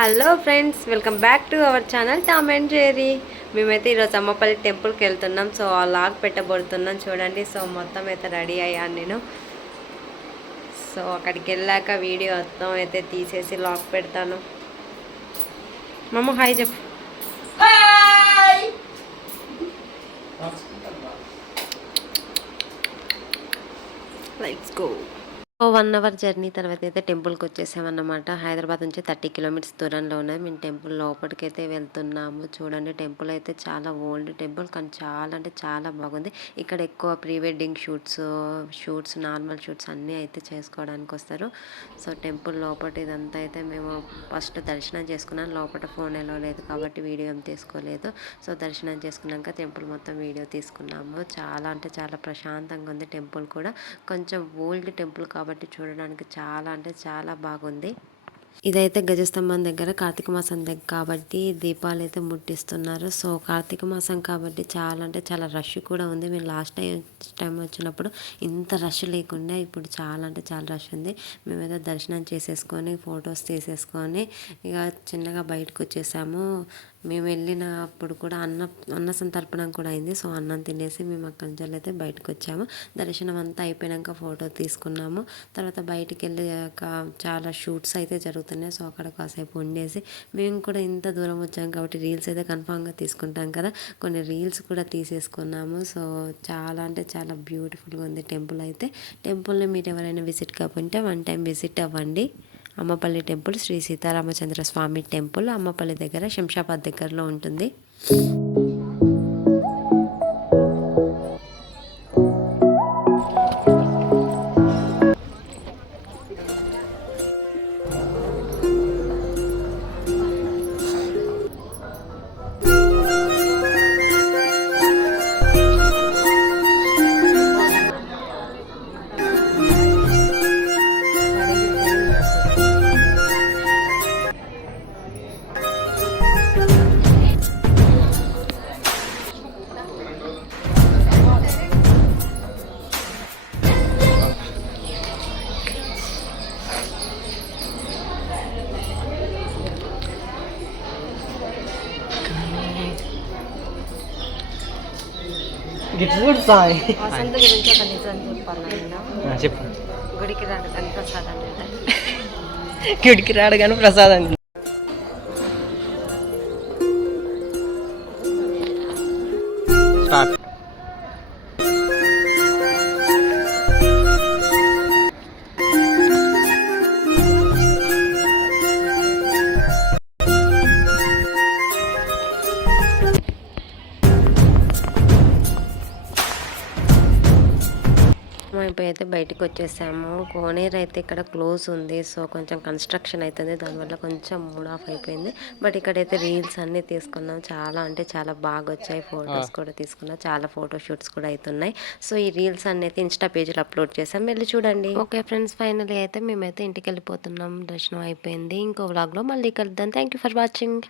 Hello friends, welcome back to our channel Tom and Jerry. మేమైతే ఈరోజు అమ్మపల్లి టెంపుల్కి వెళ్తున్నాం. సో ఆ లాగ్ పెట్టబోతున్నాం చూడండి. సో మొత్తం అయితే రెడీ అయ్యాను నేను. సో అక్కడికి వెళ్ళాక వీడియో మొత్తం అయితే తీసేసి లాగ్ పెడతాను. మమ్మ హాయ్ చెప్పు. Let's go. 1 అవర్ జర్నీ తర్వాత అయితే టెంపుల్కి వచ్చేసామన్నమాట. హైదరాబాద్ నుంచి 30 కిలోమీటర్స్ దూరంలో ఉన్నది. మేము టెంపుల్ లోపలికి అయితే వెళ్తున్నాము. చూడండి, టెంపుల్ అయితే చాలా ఓల్డ్ టెంపుల్, కానీ చాలా అంటే చాలా బాగుంది. ఇక్కడ ఎక్కువ pre wedding shoots normal shoots అన్నీ అయితే చేసుకోవడానికి వస్తారు. సో టెంపుల్ లోపల ఇదంతా అయితే మేము ఫస్ట్ దర్శనం చేసుకున్నాం. లోపల ఫోన్ ఎలా లేదు కాబట్టి వీడియో ఏం తీసుకోలేదు. సో దర్శనం చేసుకున్నాక టెంపుల్ మొత్తం వీడియో తీసుకున్నాము. చాలా అంటే చాలా ప్రశాంతంగా ఉంది. టెంపుల్ కూడా కొంచెం ఓల్డ్ టెంపుల్ కాబట్టి చూడడానికి చాలా అంటే చాలా బాగుంది. ఇదైతే గజస్తంభం దగ్గర కార్తీక మాసం దగ్గర కాబట్టి దీపాలు అయితే ముట్టిస్తున్నారు. సో కార్తీక మాసం కాబట్టి చాలా అంటే చాలా రష్ కూడా ఉంది. మేము లాస్ట్ టైం వచ్చినప్పుడు ఇంత రష్ లేకుండా ఇప్పుడు చాలా అంటే చాలా రష్ ఉంది. మేమైతే దర్శనం చేసేసుకొని ఫొటోస్ తీసేసుకొని ఇక చిన్నగా బయటకు వచ్చేసాము. మేము వెళ్ళినప్పుడు కూడా అన్న సంతర్పణం కూడా అయింది. సో అన్నం తినేసి మేము అక్కడి నుంచి అయితే బయటకు వచ్చాము. దర్శనం అంతా అయిపోయాక ఫోటో తీసుకున్నాము. తర్వాత బయటికి వెళ్ళాక చాలా షూట్స్ అయితే జరుగుతున్నాయి. సో అక్కడ కాసేపు ఉండేసి మేము కూడా ఇంత దూరం వచ్చాము కాబట్టి రీల్స్ అయితే కన్ఫామ్గా తీసుకుంటాం కదా, కొన్ని రీల్స్ కూడా తీసేసుకున్నాము. సో చాలా అంటే చాలా బ్యూటిఫుల్గా ఉంది టెంపుల్ అయితే. టెంపుల్ని మీరు ఎవరైనా విజిట్ కాకుంటే 1 టైం విజిట్ అవ్వండి. అమ్మపల్లి టెంపుల్ శ్రీ సీతారామచంద్ర స్వామి టెంపుల్ అమ్మపల్లి దగ్గర శంషాబాద్ దగ్గరలో ఉంటుంది. వసంత గురించి ఒక నిజం చెప్పాలి. చెప్పు. గుడికి రాడు కానీ ప్రసాదం తింటాను. గుడికి రాడు కానీ ప్రసాదం స్టార్ట్. అయితే బయటకు వచ్చేసాము. కోనేరు అయితే ఇక్కడ క్లోజ్ ఉంది. సో కొంచెం కన్స్ట్రక్షన్ అవుతుంది, దానివల్ల కొంచెం మూడ్ ఆఫ్ అయిపోయింది. బట్ ఇక్కడైతే రీల్స్ అన్నీ తీసుకున్నాం. చాలా అంటే చాలా బాగా వచ్చాయి. ఫొటోస్ కూడా తీసుకున్నాం. చాలా ఫోటో షూట్స్ కూడా అవుతున్నాయి. సో ఈ రీల్స్ అన్నీ అయితే ఇన్స్టా పేజ్లో అప్లోడ్ చేసాం, వెళ్ళి చూడండి. ఓకే ఫ్రెండ్స్, ఫైనల్లీ అయితే మేమైతే ఇంటికి వెళ్ళిపోతున్నాం. దర్శనం అయిపోయింది. ఇంకో వ్లాగ్లో మళ్ళీ కలుద్దాం. Thank you for watching.